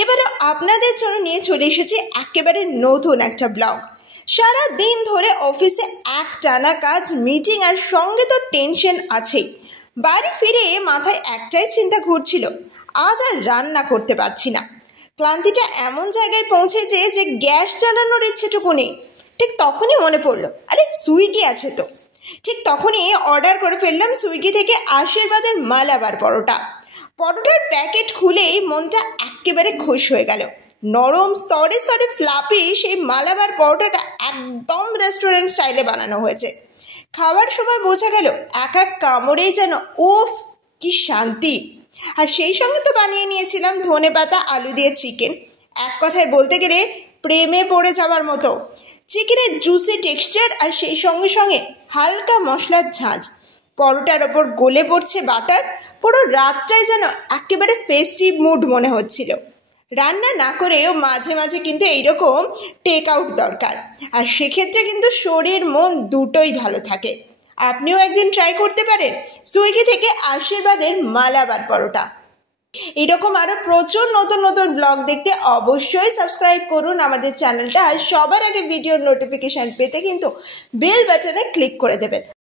এবারও আপনাদের জন্য নিয়ে চলে এসেছে একেবারে নতুন একটা ব্লগ। সারা দিন ধরে অফিসে একটানা কাজ, মিটিং আর সঙ্গে তো টেনশন আছেই। বাড়ি ফিরে মাথায় একটাই চিন্তা ঘুরছিল, আজ আর রান্না করতে পারছি না। ক্লান্তিটা এমন জায়গায় পৌঁছেছে যে গ্যাস জ্বালানোর ইচ্ছেটুকু নেই। ঠিক তখনই মনে পড়লো, আরে সুইগি আছে তো। ঠিক তখনই অর্ডার করে ফেললাম সুইগি থেকে আশীর্বাদের মালাবার পরোটা। পরোটার প্যাকেট খুলেই মনটা একেবারে খুশ হয়ে গেল। নরম স্তরে স্তরে ফ্লাপি সেই মালাবার পরোটাটা একদম রেস্টুরেন্ট স্টাইলে বানানো হয়েছে। খাওয়ার সময় বোঝা গেল এক এক কামড়েই যেন উফ কি শান্তি। আর সেই সঙ্গে তো বানিয়ে নিয়েছিলাম ধনেপাতা আলু দিয়ে চিকেন। এক কথায় বলতে গেলে প্রেমে পড়ে যাওয়ার মতো। চিকেনের জুসি টেক্সচার আর সেই সঙ্গে সঙ্গে হালকা মশলার ঝাঁঝ, পরোটার ওপর গলে পড়ছে বাটার। পুরো রাতটায় যেন একেবারে ফেস্টিভ মুড মনে হচ্ছিল। রান্না না করেও মাঝে মাঝে কিন্তু এইরকম টেক আউট দরকার, আর সেক্ষেত্রে কিন্তু শরীর মন দুটোই ভালো থাকে। আপনিও একদিন ট্রাই করতে পারেন সুইগি থেকে আশীর্বাদের মালাবার পরোটা। এরকম আরও প্রচুর নতুন নতুন ব্লগ দেখতে অবশ্যই সাবস্ক্রাইব করুন আমাদের চ্যানেলটা। আর সবার আগে ভিডিওর নোটিফিকেশান পেতে কিন্তু বেল বাটনে ক্লিক করে দেবেন।